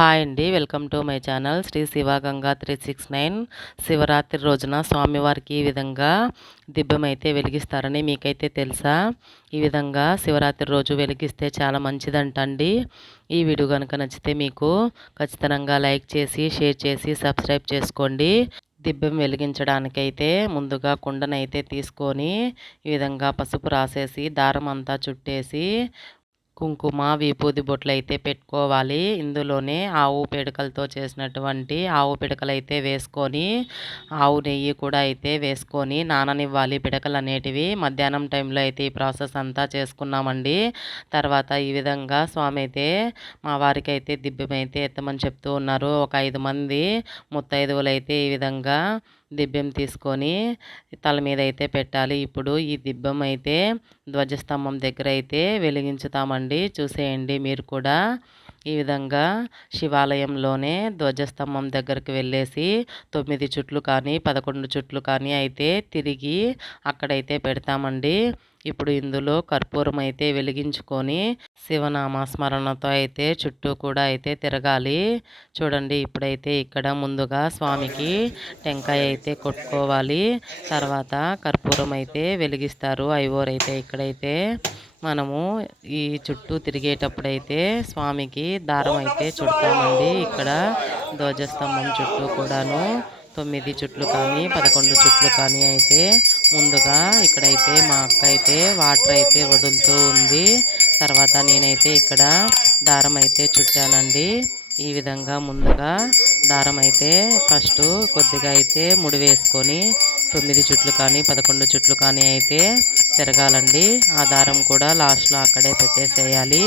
Hi అండి. Welcome to my channel Shri Sivaganga 369. Shivaratri రోజున స్వామివారికి ఈ విధంగా దిబ్బెమైతే వెలిగిస్తారని మీకైతే తెలుసా? ఈ విధంగా శివరాత్రి రోజు వెలిగిస్తే చాలా మంచిదంటండి. ఈ వీడియో కనుక నచ్చితే మీకు ఖచ్చితంగా లైక్ చేసి, షేర్ చేసి, సబ్స్క్రైబ్ చేసుకోండి. దిబ్బెం వెలిగించడానికైతే ముందుగా కుండనైతే తీసుకొని ఈ విధంగా పసుపు రాసేసి దారం అంతా చుట్టేసి కుంకుమ విభూది బొట్లు అయితే పెట్టుకోవాలి. ఇందులోనే ఆవు పిడకలతో చేసినటువంటి ఆవు పిడకలు అయితే వేసుకొని ఆవు నెయ్యి కూడా అయితే వేసుకొని నాననివ్వాలి పిడకలు అనేటివి. మధ్యాహ్నం టైంలో అయితే ఈ ప్రాసెస్ అంతా చేసుకున్నామండి. తర్వాత ఈ విధంగా స్వామి అయితే మా వారికి అయితే దిబ్బెం అయితే ఎత్తమని చెప్తూ ఉన్నారు. ఒక 5 మంది ముత్తైదువులు అయితే ఈ విధంగా దిబ్బెం తీసుకొని తల మీద అయితే పెట్టాలి. ఇప్పుడు ఈ దిబ్బెం అయితే ధ్వజస్తంభం దగ్గర అయితే వెలిగించుతామండి. చూసేయండి మీరు కూడా. ఈ విధంగా శివాలయంలోనే ధ్వజస్తంభం దగ్గరికి వెళ్ళేసి 9 చుట్లు కానీ 11 చుట్లు కానీ అయితే తిరిగి అక్కడైతే పెడతామండి. ఇప్పుడు ఇందులో కర్పూరం అయితే వెలిగించుకొని శివనామస్మరణతో అయితే చుట్టూ కూడా అయితే తిరగాలి. చూడండి ఇప్పుడైతే ఇక్కడ ముందుగా స్వామికి టెంకాయ అయితే కొట్టుకోవాలి. తర్వాత కర్పూరం అయితే వెలిగిస్తారు ఐవోరైతే. ఇక్కడైతే మనము ఈ చుట్టూ తిరిగేటప్పుడైతే స్వామికి దారం అయితే చుడతామండి. ఇక్కడ ధ్వజస్తంభం చుట్టూ కూడాను 9 చుట్లు కానీ 11 చుట్లు కానీ అయితే ముందుగా ఇక్కడైతే మా అక్క అయితే వాటర్ అయితే వదులుతూ ఉంది. తర్వాత నేనైతే ఇక్కడ దారం అయితే చుట్టానండి. ఈ విధంగా ముందుగా దారం అయితే ఫస్ట్ కొద్దిగా అయితే ముడి వేసుకొని 9 చుట్లు కానీ 11 చుట్లు కానీ అయితే తిరగాలండి. ఆ దారం కూడా లాస్ట్లో అక్కడే పెట్టేసేయాలి.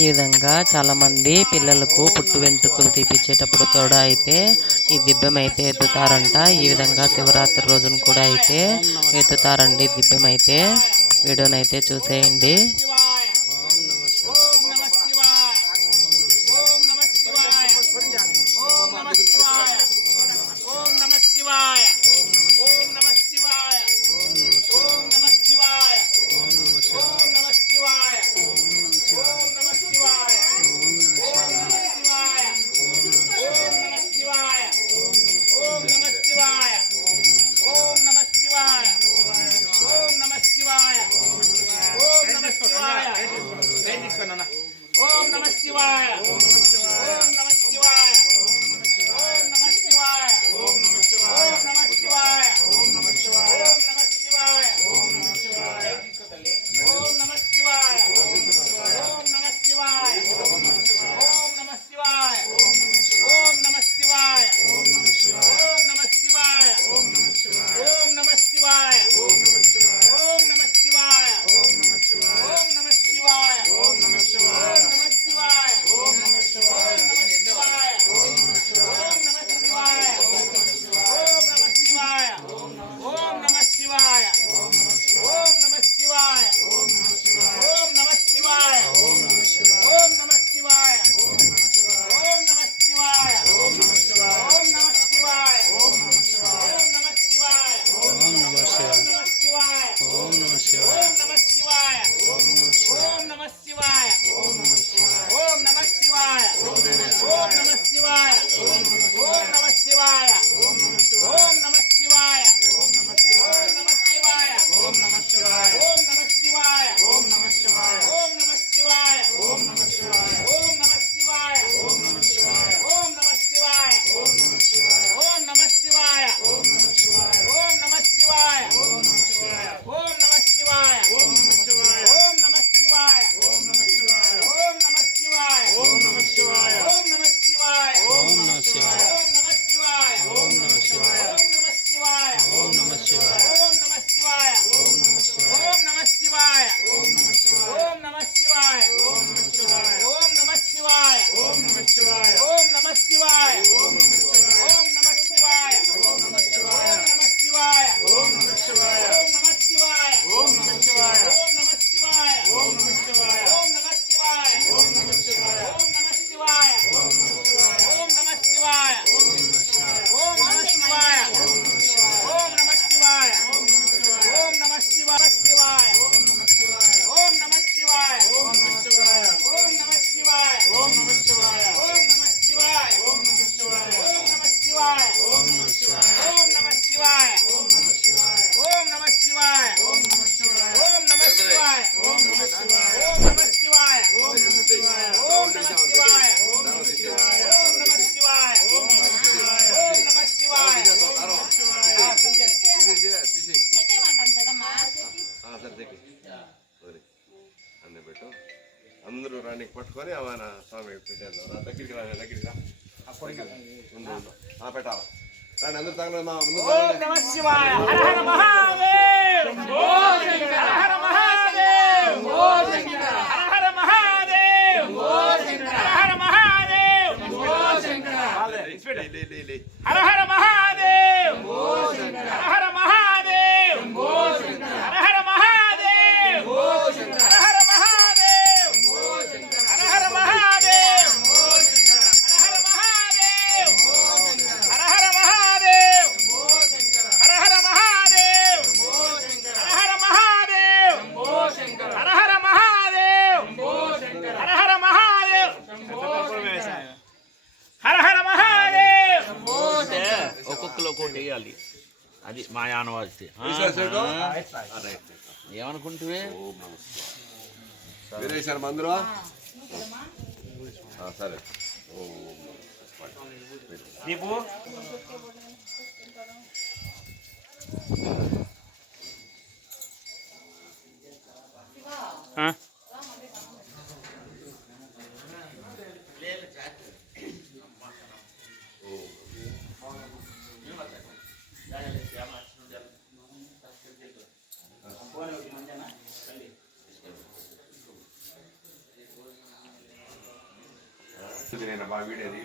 ఈ విధంగా చాలామంది పిల్లలకు పుట్టు వెంట్రుకలు తీపిచ్చేటప్పుడు కూడా అయితే ఈ దిబ్బెం అయితే ఎత్తుతారంట. ఈ విధంగా శివరాత్రి రోజున కూడా అయితే ఎత్తుతారండి దిబ్బెం అయితే. వీడియోనైతే చూసేయండి. తీసుకొని మన స్వామి పెట్టేద్దాం. దగ్గరికి రా, దగ్గరికి రా. పెట్టాలా రండి అందరు తగలదు మా ముందు. ఓం నమః శివాయ. హర హర మహాదేవ్. ఓం శంకర. హర హర మహాదేవ్. ఓం శంకర. హర హర మహాదేవ్. ఓం శంకర. హర హర మహాదేవ్. ఓం శంకర. హర హర మహాదేవ్. ఓం శంకర. హర హర మహాదేవ్. ఓం శంకర. హర హర మహాదేవ్. ఓం శంకర. హర హర మహాదేవ్. ఓం శంకర. హర హర మహాదేవ్. ఓం శంకర. హర హర మహాదేవ్. ఓం శంకర. హర హర మహాదేవ్. ఓం శంకర. హర హర మహాదేవ్. ఓం శంకర. హర హర మహాదేవ్. ఓం శంకర. హర హర మహాదేవ్. ఓం శంకర. హర హర మహాదేవ్. హర హర మహాదేవ్. ఒక్కొక్కరు ఒక్కొక్కటి వేయాలి. అది మా ఆనవాసి. ఏమనుకుంటే వీరేశారు మందులో సరే. దీపు బాగా వీడేది